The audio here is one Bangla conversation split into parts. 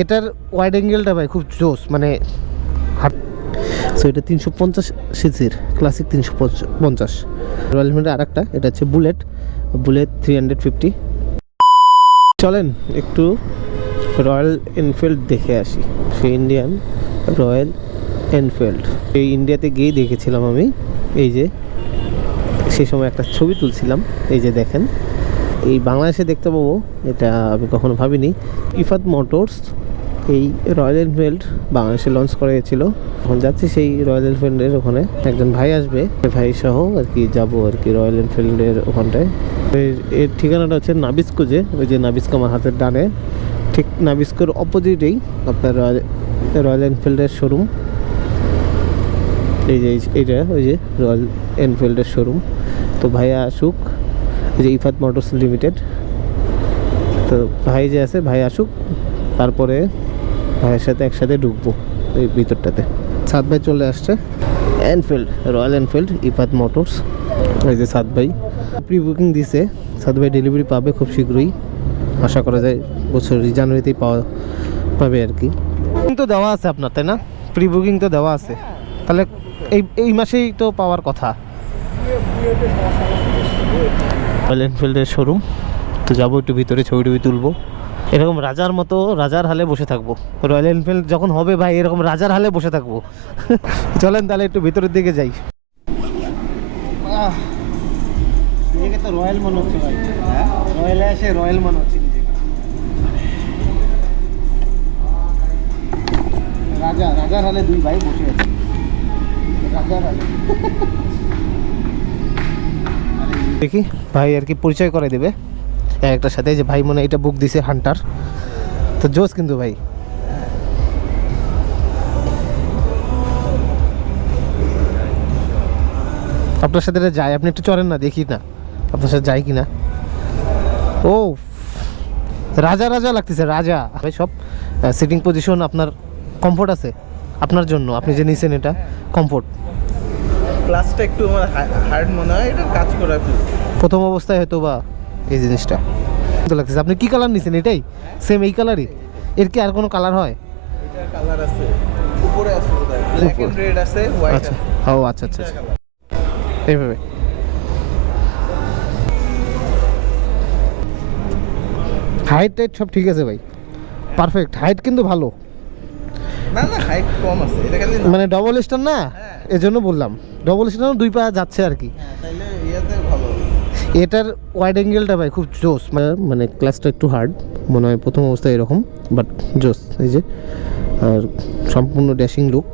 এটার ওয়াইড অ্যাঙ্গেলটা ভাই খুব জোস মানে সো এটা তিনশো পঞ্চাশ সিসির ক্লাসিক তিনশো পঞ্চাশ। রয়্যাল এনফিল্ডের আর একটা এটা হচ্ছে bullet bullet three hundred fifty চলেন, একটু রয়্যাল এনফিল্ড দেখে আসি। সেই ইন্ডিয়ান রয়্যাল এনফিল্ড এই ইন্ডিয়াতে গিয়েই দেখেছিলাম আমি, এই যে সেই সময় একটা ছবি তুলছিলাম, এই যে দেখেন। এই বাংলাদেশে দেখতে পাবো, এটা আমি কখনো ভাবিনি। ইফাত মোটরস, এই রয়্যাল এনফিল্ড বাংলাদেশে লঞ্চ করা করেছিল। এখন যাচ্ছি সেই রয়্যাল এনফিল্ডের ওখানে। একজন ভাই আসবে ভাই সহ আর কি যাব আর কি রয়্যাল এনফিল্ডের ওখানটায়। এর- ঠিকানাটা হচ্ছে নাবিস্কোজে, ওই যে নাবিস্কো আমার হাতের ডানে। ঠিক নাবিস্কোর অপোজিটেই আপনার রয়্যাল এনফিল্ডের শোরুম এই যে এইটা, ওই যে রয়্যাল এনফিল্ডের শোরুম তো ভাইয়া আসুক যে ইফাত মোটরস লিমিটেড। তো ভাই যে আছে, ভাই আসুক, তারপরে ভাইয়ের সাথে একসাথে ঢুকবো এই ভিতরটাতে। সাত ভাই চলে আসছে। Enfield royal Enfield Ifad motors. এই যে সাত ভাই। প্রি বুকিং দিছে। সাত ভাই ডেলিভারি পাবে খুব শীঘ্রই। আশা করা যায় বছর জানুয়ারিতেই পাওয়া, পাবে আর কি। তো দেওয়া আছে আপনার, তাই না? প্রি বুকিং তো দেওয়া আছে। তাহলে এই এই মাসেই তো পাওয়ার কথা। রয়্যাল এনফিল্ডের শোরুম তো যাব একটু ভিতরে, ছবি টবি তুলবো। এরকম রাজার মতো রাজার হালে বসে থাকব। রয়্যাল এনফিল্ড যখন হবে ভাই, এরকম রাজার হালে বসে থাকব। চলেন তাহলে একটু ভিতরের দিকে যাই। হ্যাঁ? রাজা, রাজার হালে দুই ভাই বসে আছে। রাজার হালে। দেখি ভাই আর কি পরিচয় করে দেবে। একটার সাথে যে ভাই মনে এটা বুক দিছে হান্টার তো জোস কিন্তু ভাই। আপনার সাথে যায়, আপনি একটু চলেন না, দেখি না। আপনার সাথে যায় কি না ও রাজা রাজা লাগতেছে, রাজা। ভাই সব সিটিং পজিশন আপনার কমফোর্ট আছে। আপনার জন্য, আপনি যে নিছেন এটা কমফোর্ট ক্লাসটা একটু আমার হার্ড মনে হয় এটা কাজ করে প্রথম অবস্থায় হয়তো বা এই জিনিসটা। তো লাগতেছে আপনি কি কালার নিছেন? এটাই? সেম এই কালারই এর কি আর কোনো কালার হয়? এটার কালার আছে। উপরে আছে ব্ল্যাক এন্ড রেড আছে হোয়াইট আচ্ছা। আছে। ও আচ্ছা আচ্ছা আচ্ছা। এইভাবে। হাইট টাইট সব ঠিক আছে ভাই। পারফেক্ট হাইট কিন্তু ভালো। না না হাইট কম আছে এটা খালি মানে ডবল স্টার না? হ্যাঁ। এজন্য বললাম। ডবল স্টার দুই পা যাচ্ছে আর কি। হ্যাঁ, তাইলে ইয়াতে ভালো। এটার ওয়াইড অ্যাঙ্গেলটা ভাই খুব জোস মানে- মানে ক্লাসটা একটু হার্ড মনে হয় প্রথম অবস্থায় এরকম বাট জোস এই যে। আর সম্পূর্ণ ড্যাশিং লুক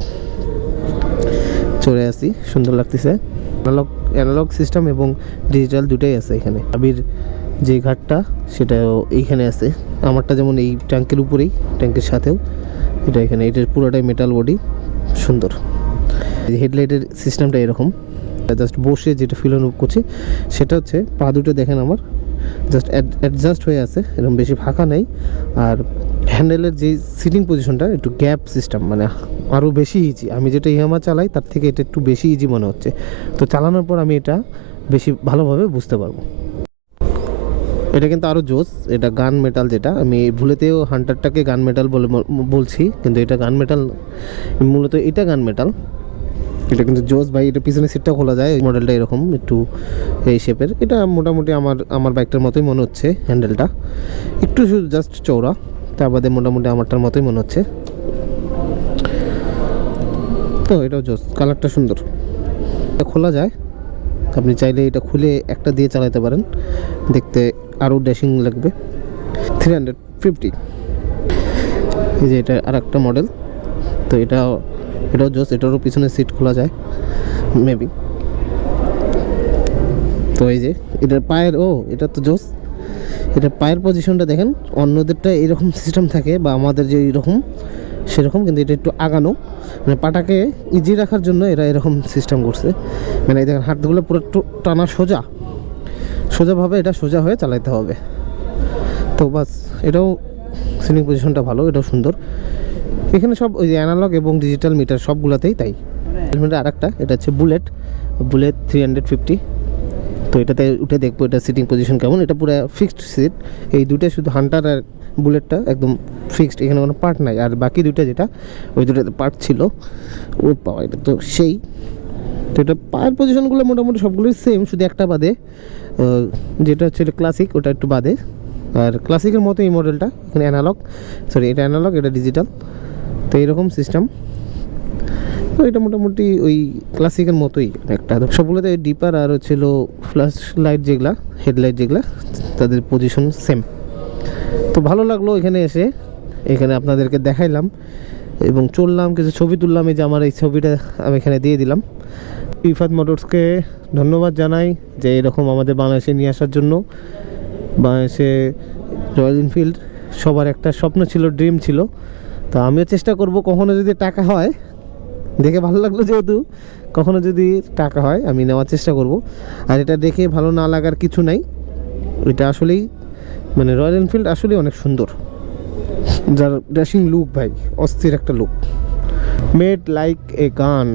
চলে আসি সুন্দর লাগতেছে। অ্যানালগ অ্যানালগ সিস্টেম এবং ডিজিটাল দুটাই আছে এখানে। আবির যে ঘাটটা সেটাও এইখানে আছে। আমারটা যেমন এই ট্যাঙ্কের উপরেই ট্যাঙ্কের সাথেও। এটা এখানে, এটার পুরোটাই মেটাল বডি সুন্দর। হেডলাইটের সিস্টেমটা এরকম। জাস্ট বসে যেটা ফিল অনুভব করছি, সেটা হচ্ছে পা দুটো দেখেন আমার জাস্ট অ্যাডজাস্ট হয়ে আছে, এরকম বেশি ফাঁকা নেই। আর হ্যান্ডেলের যে সিটিং পজিশনটা একটু গ্যাপ সিস্টেম মানে আরও বেশি ইজি আমি যেটা ইয়ামা চালাই, তার থেকে এটা একটু বেশি ইজি মনে হচ্ছে। তো চালানোর পর আমি এটা বেশি ভালোভাবে বুঝতে পারব। এটা কিন্তু আরও জোস এটা গান মেটাল যেটা। আমি ভুলেতেও হান্টারটাকে গান মেটাল বলে বলছি, কিন্তু এটা গান মেটাল মূলত এটা গান মেটাল এটা কিন্তু জোস ভাই, এটা পিছনে সিটটা খোলা যায় মডেলটা এরকম, একটু এই শেপের এটা মোটামুটি আমার আমার বাইকটার মতোই মনে হচ্ছে হ্যান্ডেলটা একটু শুধু জাস্ট চৌড়া তার বাদে মোটামুটি আমারটার মতোই মনে হচ্ছে। তো এটাও জোস কালারটা সুন্দর। এটা খোলা যায়, আপনি চাইলে এটা খুলে একটা দিয়ে চালাতে পারেন, দেখতে আরও ড্যাশিং লাগবে। থ্রি হান্ড্রেড ফিফটি এই যে এটা আর একটা মডেল তো এটা এটাও জোস এটারও পিছনে সিট খোলা যায়। মেবি তো এই যে, এটার পায়ের, ও, এটা তো জোস এটা পায়ের পজিশনটা দেখেন অন্যদেরটা এরকম সিস্টেম থাকে বা আমাদের যে এরকম, সেরকম, কিন্তু এটা একটু আগানো। মানে পাটাকে ইজি রাখার জন্য এরা এরকম সিস্টেম করছে। মানে দেখেন, হাতগুলো পুরো টানা সোজা। সোজাভাবে এটা সোজা হয়ে চালাতে হবে। তো বাস, এটাও সিলিং পজিশনটা ভালো, এটাও সুন্দর। এখানে সব ওই যে অ্যানালগ এবং ডিজিটাল মিটার সবগুলোতেই তাই। হেলমেটের আর একটা এটা হচ্ছে bullet bullet three hundred fifty তো এটাতে উঠে দেখব এটা সিটিং পজিশন কেমন। এটা পুরো ফিক্সড সিট এই দুটো শুধু হান্টার আর বুলেটটা একদম ফিক্সড এখানে কোনো পার্ট নাই। আর বাকি দুটো যেটা, ওই দুটোতে পার্ট ছিল, ও পাওয়া এটা তো সেই তো এটা পায়ের পজিশনগুলো মোটামুটি সবগুলোই সেম শুধু একটা বাদে যেটা হচ্ছে ক্লাসিক ওটা একটু বাদে। আর ক্লাসিকের মতো এই মডেলটা এখানে অ্যানালগ সরি এটা অ্যানালগ এটা ডিজিটাল তো এইরকম সিস্টেম তো এটা মোটামুটি ওই ক্লাসিকের মতোই একটা। সবগুলোতে ডিপার আর হচ্ছিল ফ্ল্যাশ লাইট যেগুলা হেডলাইট যেগুলা, তাদের পজিশন সেম তো ভালো লাগল এখানে এসে। এখানে আপনাদেরকে দেখাইলাম। এবং চললাম কিছু ছবি তুললাম, এই যে আমার এই ছবিটা আমি এখানে দিয়ে দিলাম। ইফাত মোটরসকে ধন্যবাদ জানাই যে এরকম আমাদের বাংলাদেশে নিয়ে আসার জন্য। বাংলাদেশে রয়্যাল এনফিল্ড সবার একটা স্বপ্ন ছিল ড্রিম ছিল। তো আমিও চেষ্টা করব কখনো যদি টাকা হয়, দেখে ভালো লাগল যেহেতু, কখনো যদি টাকা হয় আমি নেওয়ার চেষ্টা করব। আর এটা দেখে ভালো না লাগার কিছু নাই। এটা আসলেই মানে রয়্যাল এনফিল্ড আসলেই অনেক সুন্দর। যার ড্যাশিং লুক ভাই, অস্থির একটা লুক। মেড লাইক এ গান,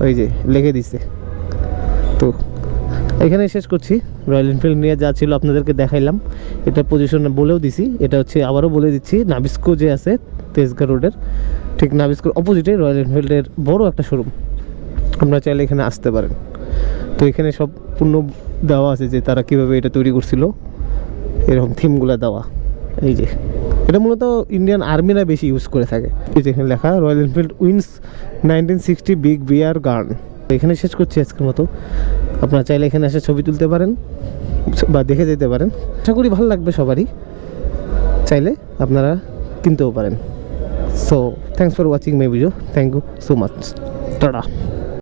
ওই যে লেগে দিছে। তো এখানে শেষ করছি। রয়্যাল এনফিল্ড নিয়ে যা ছিল আপনাদেরকে দেখাইলাম। এটা পজিশন বলেও দিছি। এটা হচ্ছে আবারও বলে দিচ্ছি, নাবিস্কো যে আছে তেজগাঁ রোডের, ঠিক নাবিস্কোর অপোজিটে রয়্যাল এনফিল্ডের বড় একটা শোরুম আপনারা চাইলে এখানে আসতে পারেন। তো এখানে সব পূর্ণ দেওয়া আছে যে তারা কীভাবে এটা তৈরি করছিল। এরকম থিমগুলো দেওয়া। এই যে। এটা মূলত ইন্ডিয়ান আর্মিরা বেশি ইউজ করে থাকে। এই যে এখানে লেখা royal Enfield wins nineteen sixty big bear গার্ন এখানে শেষ করছি আজকের মতো। আপনারা চাইলে এখানে এসে ছবি তুলতে পারেন বা দেখে যেতে পারেন। আশা করি ভালো লাগবে সবারই। চাইলে আপনারা কিনতেও পারেন। So thanks for watching my video thank you so much tata